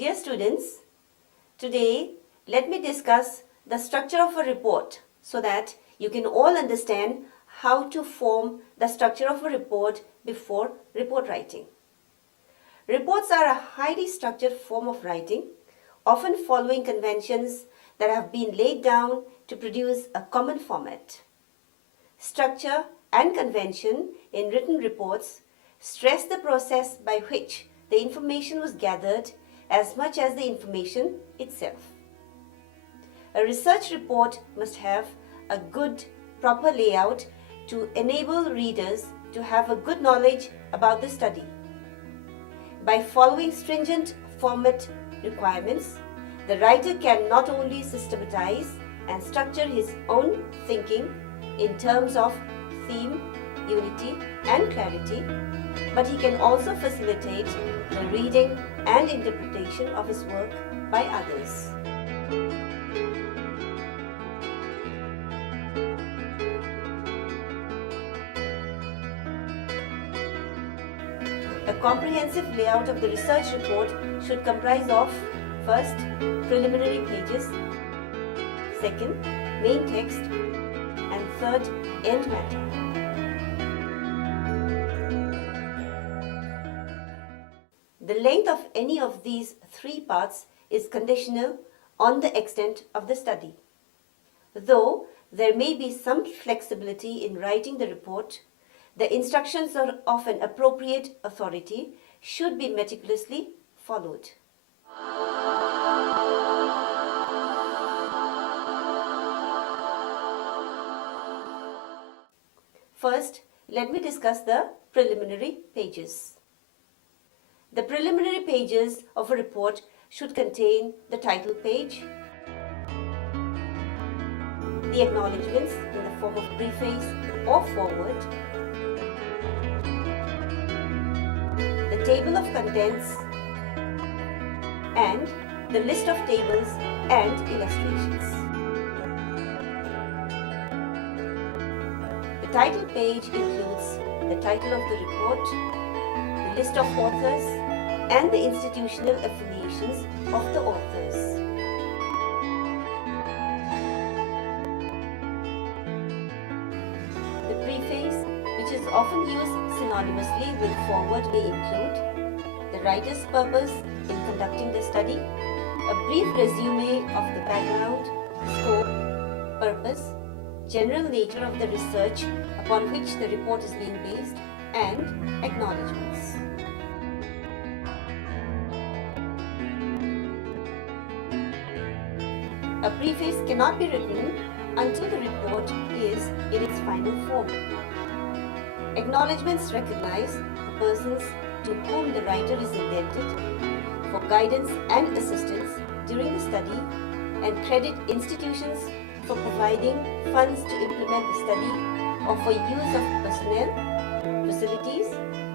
Dear students, today let me discuss the structure of a report so that you can all understand how to form the structure of a report before report writing. Reports are a highly structured form of writing, often following conventions that have been laid down to produce a common format. Structure and convention in written reports stress the process by which the information was gathered as much as the information itself. A research report must have a good, proper layout to enable readers to have a good knowledge about the study. By following stringent format requirements, the writer can not only systematize and structure his own thinking in terms of theme, unity, and clarity, but he can also facilitate the reading and interpretation of his work by others. A comprehensive layout of the research report should comprise of first, preliminary pages, second, main text, and third, end matter. The length of any of these three parts is conditional on the extent of the study. Though there may be some flexibility in writing the report, the instructions of an appropriate authority should be meticulously followed. First, let me discuss the preliminary pages. The preliminary pages of a report should contain the title page, the acknowledgements in the form of preface or foreword, the table of contents, and the list of tables and illustrations. The title page includes the title of the report, the list of authors, and the institutional affiliations of the authors. The preface, which is often used synonymously with foreword, may include the writer's purpose in conducting the study, a brief resume of the background, scope, purpose, general nature of the research upon which the report is being based, and acknowledgements. A preface cannot be written until the report is in its final form. Acknowledgements recognize the persons to whom the writer is indebted for guidance and assistance during the study and credit institutions for providing funds to implement the study or for use of personnel, facilities,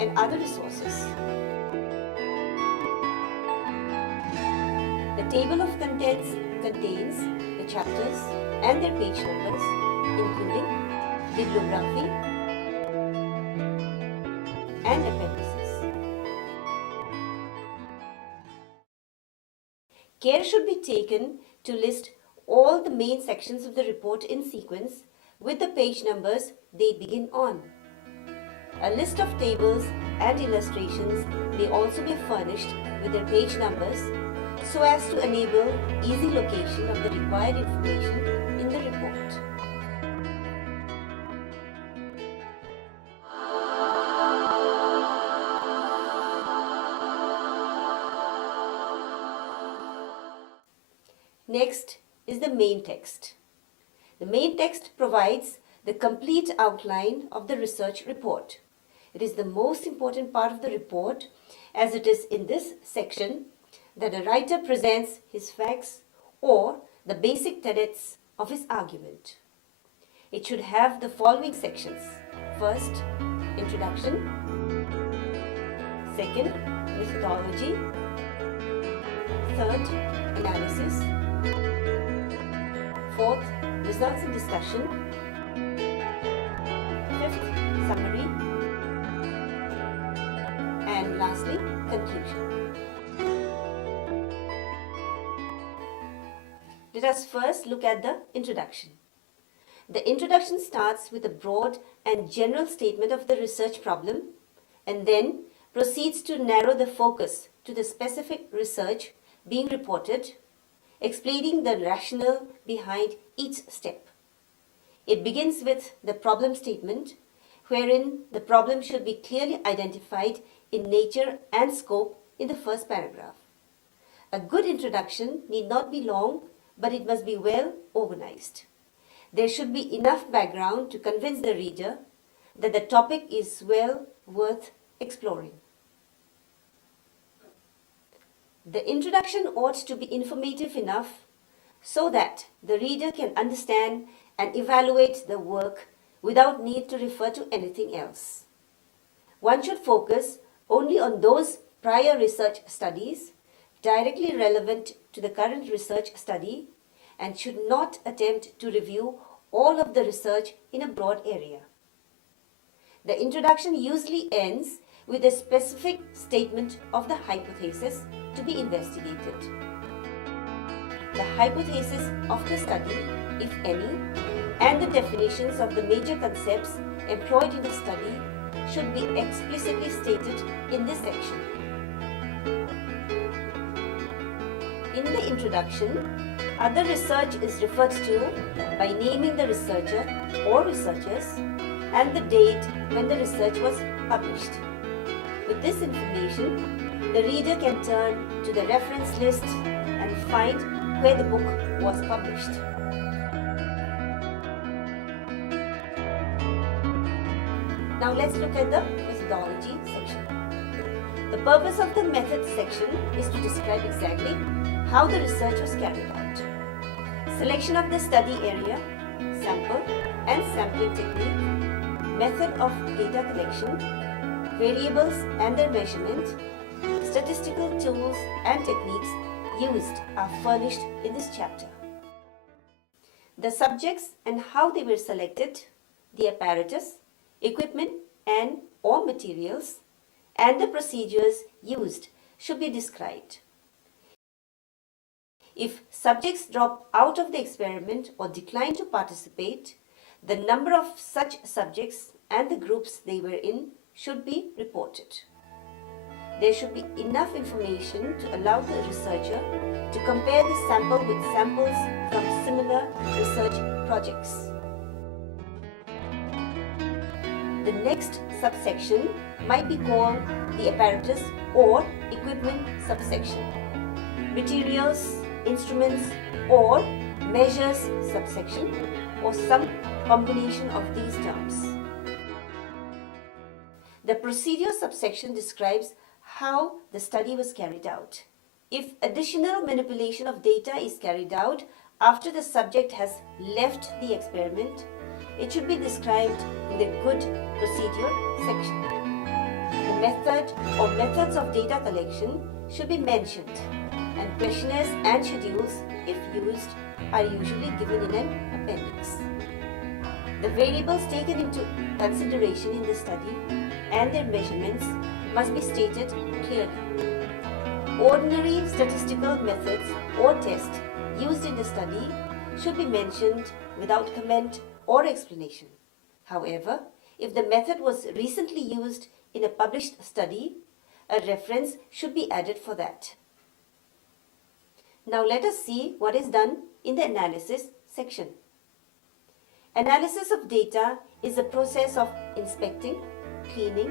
and other resources. The table of contents contains the chapters and their page numbers, including bibliography and appendices. Care should be taken to list all the main sections of the report in sequence with the page numbers they begin on. A list of tables and illustrations may also be furnished with their page numbers so as to enable easy location of the required information in the report. Next is the main text. The main text provides the complete outline of the research report. It is the most important part of the report, as it is in this section that the writer presents his facts or the basic tenets of his argument. It should have the following sections. First, introduction. Second, methodology. Third, analysis. Fourth, results and discussion. Fifth, summary. And lastly, conclusion. Let us first look at the introduction. The introduction starts with a broad and general statement of the research problem and then proceeds to narrow the focus to the specific research being reported, explaining the rationale behind each step. It begins with the problem statement, wherein the problem should be clearly identified in nature and scope in the first paragraph. A good introduction need not be long, but it must be well organized. There should be enough background to convince the reader that the topic is well worth exploring. The introduction ought to be informative enough so that the reader can understand and evaluate the work without need to refer to anything else. One should focus only on those prior research studies directly relevant to the current research study and should not attempt to review all of the research in a broad area. The introduction usually ends with a specific statement of the hypothesis to be investigated. The hypothesis of the study, if any, and the definitions of the major concepts employed in the study should be explicitly stated in this section. In the introduction, other research is referred to by naming the researcher or researchers and the date when the research was published. With this information, the reader can turn to the reference list and find where the book was published. Now let's look at the methodology section. The purpose of the methods section is to describe exactly how the research was carried out. Selection of the study area, sample and sampling technique, method of data collection, variables and their measurement, statistical tools and techniques used are furnished in this chapter. The subjects and how they were selected, the apparatus, equipment and or materials, and the procedures used should be described. If subjects drop out of the experiment or decline to participate, the number of such subjects and the groups they were in should be reported. There should be enough information to allow the researcher to compare the sample with samples from similar research projects. The next subsection might be called the apparatus or equipment subsection, materials, instruments or measures subsection, or some combination of these terms. The procedure subsection describes how the study was carried out. If additional manipulation of data is carried out after the subject has left the experiment, it should be described in the good procedure section. The method or methods of data collection should be mentioned, and questionnaires and schedules, if used, are usually given in an appendix. The variables taken into consideration in the study and their measurements must be stated clearly. Ordinary statistical methods or tests used in the study should be mentioned without comment or explanation. However, if the method was recently used in a published study, a reference should be added for that. Now let us see what is done in the analysis section. Analysis of data is a process of inspecting, cleaning,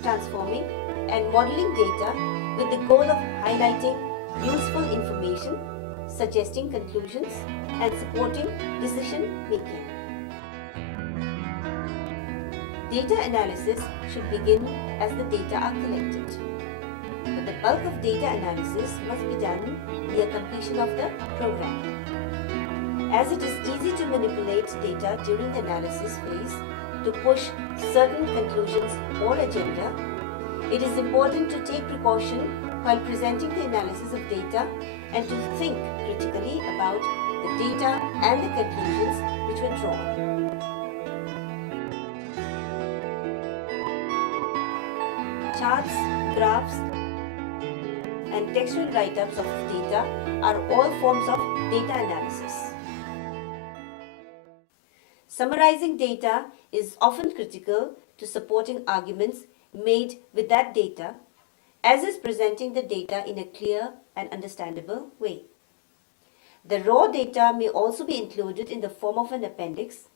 transforming, and modeling data with the goal of highlighting useful information, suggesting conclusions, and supporting decision making. Data analysis should begin as the data are collected, but the bulk of data analysis must be done near completion of the program. As it is easy to manipulate data during the analysis phase to push certain conclusions or agenda, it is important to take precaution while presenting the analysis of data and to think critically about the data and the conclusions which were drawn. Charts, graphs, and textual write-ups of data are all forms of data analysis. Summarizing data is often critical to supporting arguments made with that data, as is presenting the data in a clear and understandable way. The raw data may also be included in the form of an appendix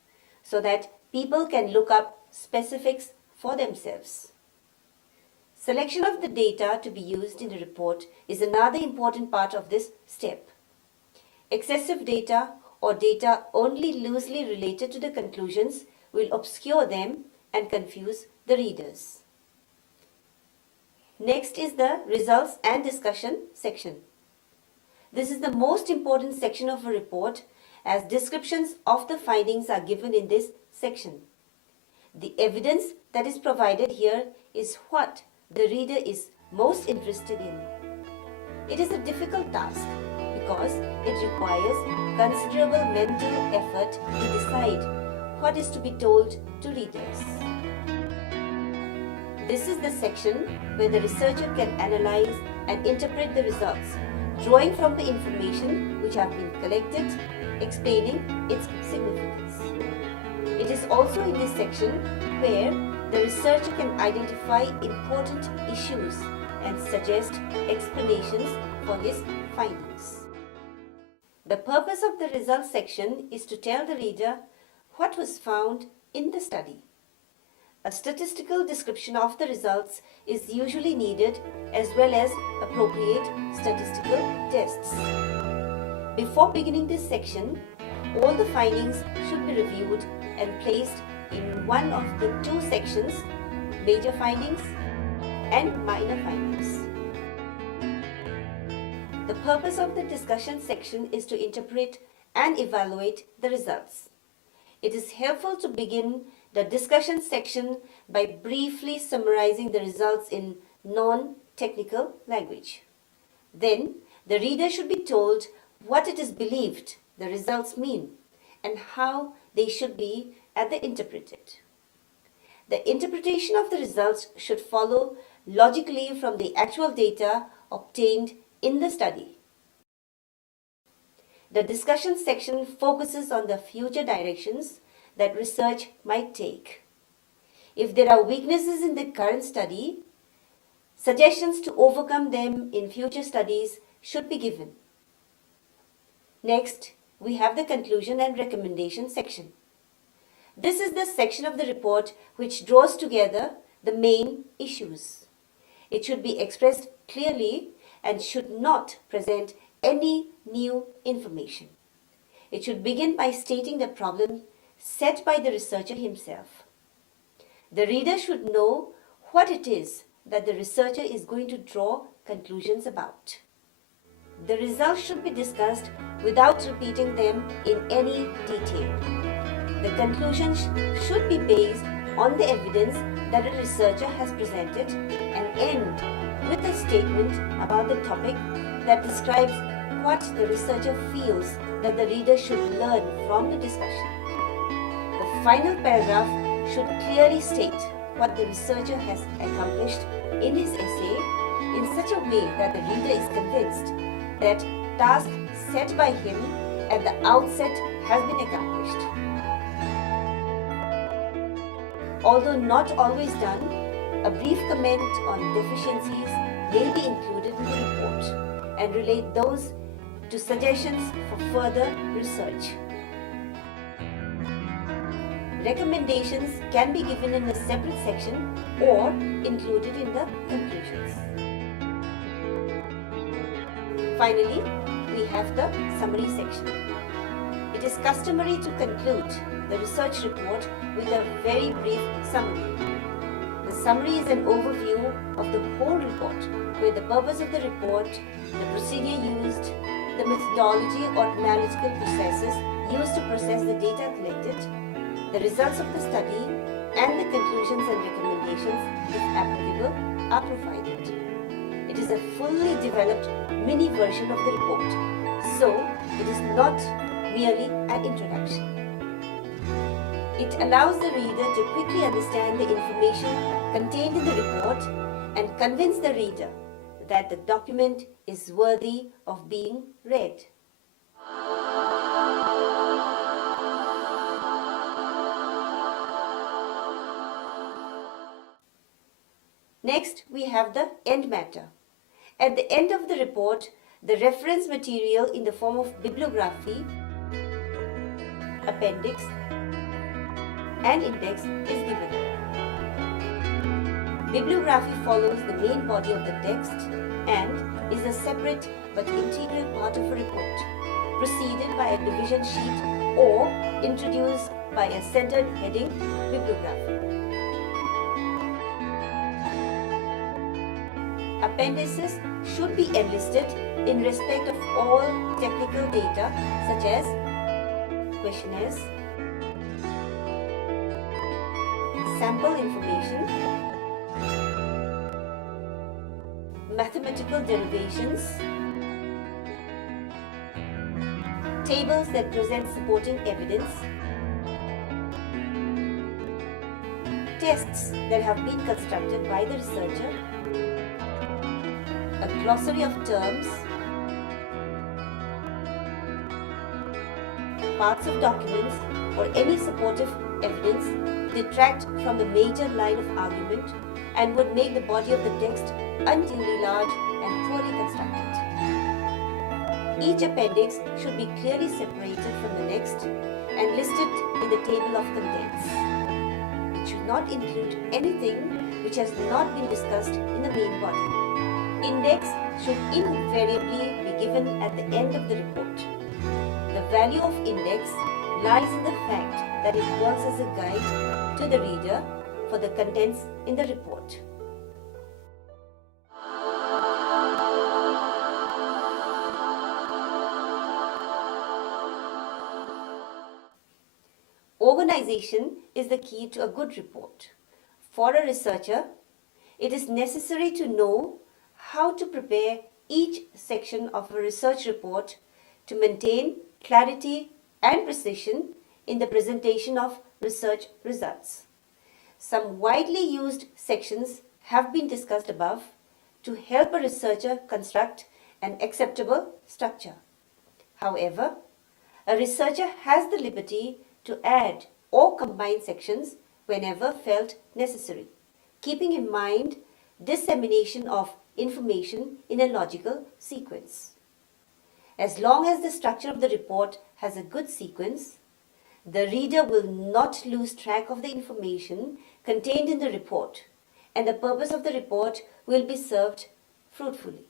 so that people can look up specifics for themselves. Selection of the data to be used in a report is another important part of this step. Excessive data or data only loosely related to the conclusions will obscure them and confuse the readers. Next is the results and discussion section. This is the most important section of a report, as descriptions of the findings are given in this section. The evidence that is provided here is what the reader is most interested in. It is a difficult task because it requires considerable mental effort to decide what is to be told to readers. This is the section where the researcher can analyze and interpret the results, drawing from the information which have been collected, explaining its significance. It is also in this section where the researcher can identify important issues and suggest explanations for his findings. The purpose of the results section is to tell the reader what was found in the study. A statistical description of the results is usually needed, as well as appropriate statistical tests. Before beginning this section, all the findings should be reviewed and placed in one of the two sections, major findings and minor findings. The purpose of the discussion section is to interpret and evaluate the results. It is helpful to begin the discussion section by briefly summarizing the results in non-technical language. Then, the reader should be told what it is believed the results mean and how they should be interpreted. The interpretation of the results should follow logically from the actual data obtained in the study. The discussion section focuses on the future directions that research might take. If there are weaknesses in the current study, suggestions to overcome them in future studies should be given. Next, we have the conclusion and recommendation section. This is the section of the report which draws together the main issues. It should be expressed clearly and should not present any new information. It should begin by stating the problem set by the researcher himself. The reader should know what it is that the researcher is going to draw conclusions about. The results should be discussed without repeating them in any detail. The conclusions should be based on the evidence that a researcher has presented and end with a statement about the topic that describes what the researcher feels that the reader should learn from the discussion. The final paragraph should clearly state what the researcher has accomplished in his essay in such a way that the reader is convinced that task set by him at the outset has been accomplished. Although not always done, a brief comment on deficiencies may be included in the report and relate those to suggestions for further research. Recommendations can be given in a separate section or included in the conclusions. Finally, we have the summary section. It is customary to conclude the research report with a very brief summary. The summary is an overview of the whole report, where the purpose of the report, the procedure used, the methodology or analytical processes used to process the data collected, the results of the study, and the conclusions and recommendations, if applicable, are provided. It is a fully developed mini version of the report, so it is not merely an introduction. It allows the reader to quickly understand the information contained in the report and convince the reader but that the document is worthy of being read. Next, we have the end matter. At the end of the report, the reference material in the form of bibliography, appendix, and index is given. Bibliography follows the main body of the text and is a separate but integral part of a report, preceded by a division sheet or introduced by a centered heading, bibliography. Appendices should be enlisted in respect of all technical data such as questionnaires, sample information, mathematical derivations, tables that present supporting evidence, tests that have been constructed by the researcher, a glossary of terms, parts of documents or any supportive evidence detract from the major line of argument and would make the body of the text unduly large and poorly constructed. Each appendix should be clearly separated from the next and listed in the table of contents. It should not include anything which has not been discussed in the main body. Index should invariably be given at the end of the report. The value of index lies in the fact that it works as a guide to the reader for the contents in the report. Organization is the key to a good report. For a researcher, it is necessary to know how to prepare each section of a research report to maintain clarity and precision in the presentation of research results. Some widely used sections have been discussed above to help a researcher construct an acceptable structure. However, a researcher has the liberty to add or combine sections whenever felt necessary, keeping in mind dissemination of information in a logical sequence. As long as the structure of the report has a good sequence, the reader will not lose track of the information contained in the report, and the purpose of the report will be served fruitfully.